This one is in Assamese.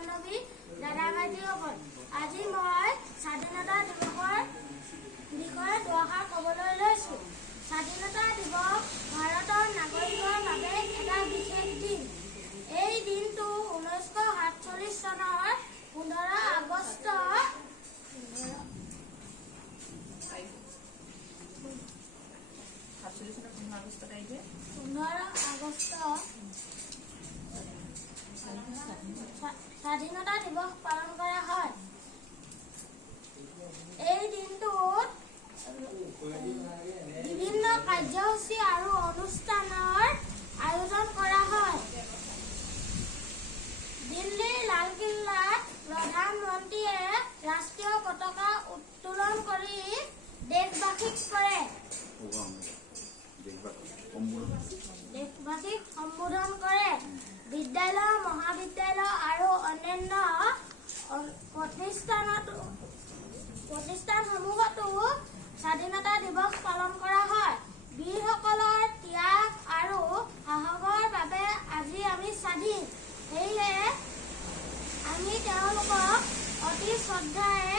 বান্ধৱী দাদা ভাইটিসকল, আজি মই স্বাধীনতা দিৱসৰ বিষয়ে দুআষাৰ ক'বলৈ লৈছোঁ। স্বাধীনতা দিৱস ভাৰতৰ নাগৰিকৰ বাবে এটা বিশেষ দিন। এই দিনটো 1947 চনৰ 15 আগষ্ট স্বাধীনতা দিৱস পালন কৰা হয়। এই দিনটোত বিভিন্ন কাৰ্যসূচী আৰু অনুষ্ঠানৰ আয়োজন কৰা হয়। দিল্লীৰ লালকিল্লাত প্ৰধানমন্ত্ৰীয়ে ৰাষ্ট্ৰীয় পতাকা উত্তোলন কৰি দেশবাসীক সম্বোধন কৰে। বিদ্যালয়, মহাবিদ্যালয় আৰু অন্যান্য প্ৰতিষ্ঠানসমূহতো স্বাধীনতা দিৱস পালন কৰা হয়। বীৰসকলৰ ত্যাগ আৰু সাহসৰ বাবে আজি আমি স্বাধীন। সেয়েহে আমি তেওঁলোকক অতি শ্ৰদ্ধাৰে